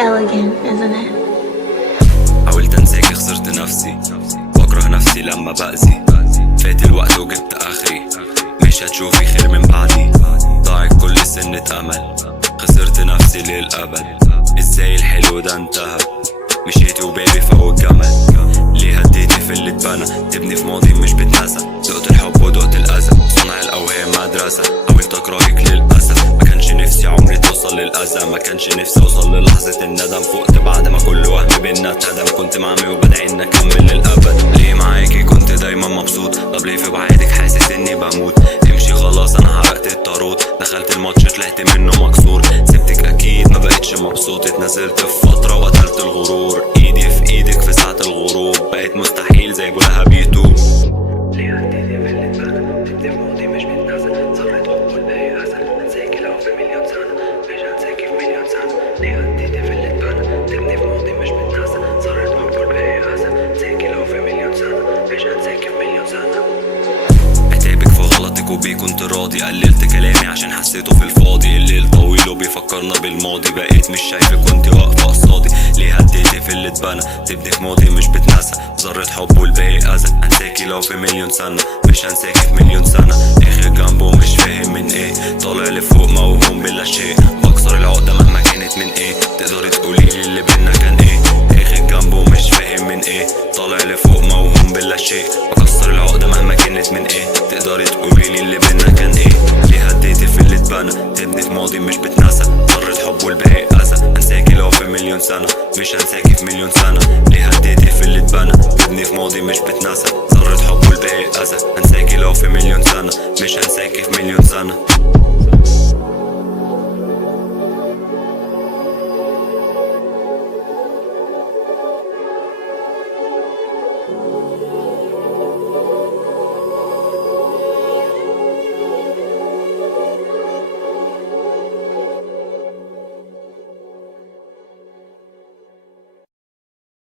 elegant, isn't it? حاولت انساكي خسرت نفسي، بكره نفسي لما بأذي. فات الوقت وجبت اخري، مش هتشوفي خير من بعدي. ضاعت كل سنة امل، خسرت نفسي للأبد. ازاي الحلو ده انتهى؟ مشيتي وبابي فوق الجمل. ليه هديتي في اللي اتبنى؟ تبني في ماضي مش بتنسى. دقت الحب ودقت الأذى، صنع الأوهام مدرسة. حاولت أكرهك للأسف، ما كانش نفسي عمري توصل للأذى. ما كانش نفسي أوصل للحظة الندم. فقت بعد ما كل وهم بينا اتهدم. كنت معمي وبدعي إني أكمل للأبد. ليه معاكي كنت دايما مبسوط؟ طب ليه في بعادك حاسس إني بموت؟ امشي خلاص أنا حرقت الطاروت. دخلت الماتش طلعت منه مكسور. سبتك أكيد ما بقتش مبسوط. اتنزلت في فترة وقتلت الغرور. إيدي في إيدك في ساعة الغروب، بقيت مستحيل زي أبو لهب يتوب. ليه هديتي في اللي اتبنى؟ تبني في ماضي مش بتنسى. ذرة حب والباقي أسى. هنساكي لو في مليون سنة، مش هنساكي في مليون سنة. ليه هديتي في اللي اتبنى؟ تبني في ماضي مش بتنسى. ذرة حب والباقي أسى. هنساكي لو في مليون سنة، مش هنساكي في مليون سنة. عتابك في غلطك وبيه كنت راضي. قللت كلامي عشان حسيته في الفاضي. الليل طويل وبيفكرنا بالماضي. بقيت مش شايفك وانت واقفة قصادي. ليه هديتي في اللي اتبنى؟ تبني في ماضي مش بتنسى. ذرة حب والباقي أذى. هنساكي لو في مليون سنة، مش هنساكي في مليون سنة. اخر جنبه مش فاهم من ايه. طالع لفوق موهوم بلا شيء. بكسر العقدة مهما كانت من ايه. تقدري تقوليلي اللي بينا كان ايه؟ اخر جنبه مش فاهم من ايه. طالع لفوق موهوم بلا شيء. بكسر العقدة مهما كانت من ايه. تقدري تقوليلي اللي بينا كان ايه؟ ليه هديتي في اللي اتبنى؟ تبني في ماضي مش بتنسى. ذرة حب والباقي أذى. هنساكي لو في مليون سنة، مش هنساكي في مليون سنة. ليه هديتي في اللي اتبنى؟ تبني في ماضي مش بتنسى. ذرة حب والباقي أذى. هنساكي لو في مليون سنة، مش هنساكي في مليون سنة.